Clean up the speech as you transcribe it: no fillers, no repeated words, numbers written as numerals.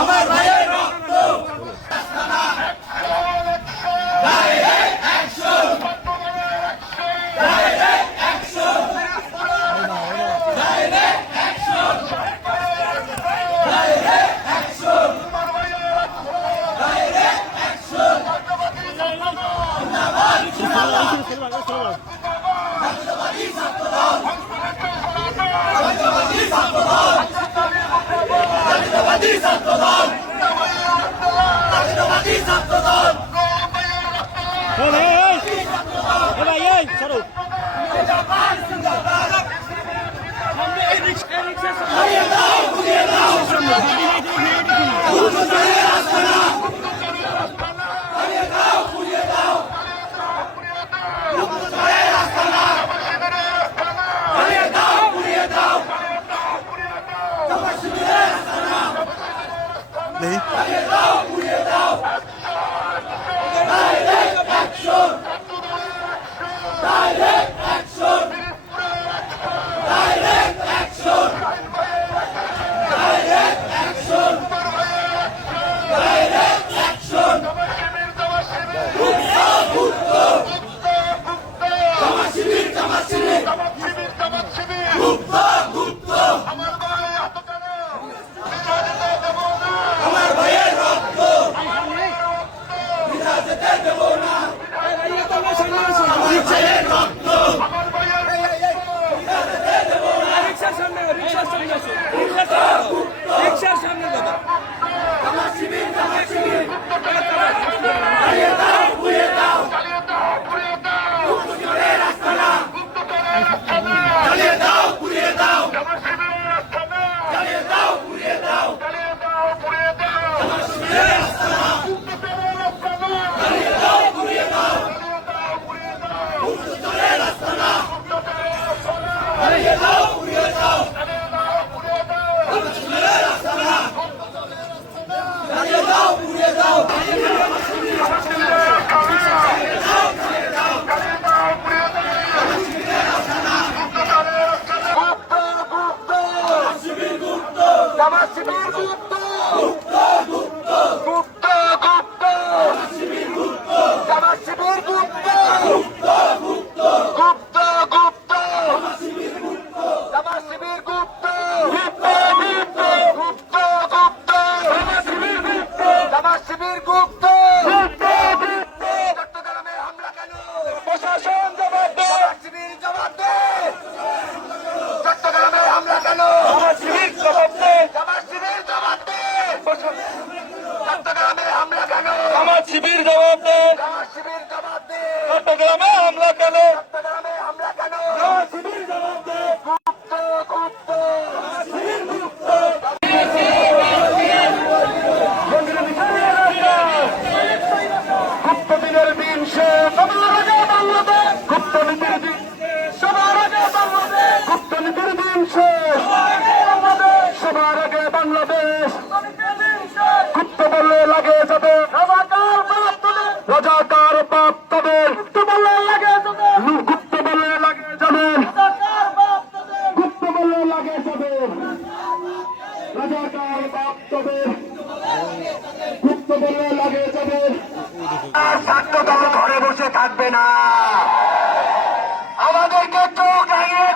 আমার ভাইয়ের রক্ত শিবির জবাব দে, চট্টগ্রামে হামলা কেন? শিবির জবাব দে, গুপ্ত দিনের দিন শেষ, সবার আগে বাংলাদেশ, গুপ্ত নীতির দিন, সবার আগে বাংলাদেশ, গুপ্ত নীতির দিন শেষ, সবার আগে বাংলাদেশ, গুপ্ত বললে লাগে যাবে রাজাকার বাপ তাদের, গুপ্ত বললে লাগে যাবে, গুপ্ত বললে লাগে যাবে, গুপ্ত বললে লাগে যাবে, রাজাকার বাপ তাদের, গুপ্ত বললে লাগে যাবে। আর ছাত্র দল ঘরে বসে থাকবে না, আমাদেরকে চোখ রাঙিয়ে